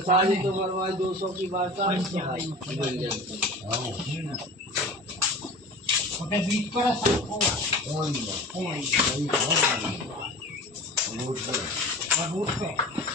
सारी तो बर्बाद 200 की बात बीच पर रोड पे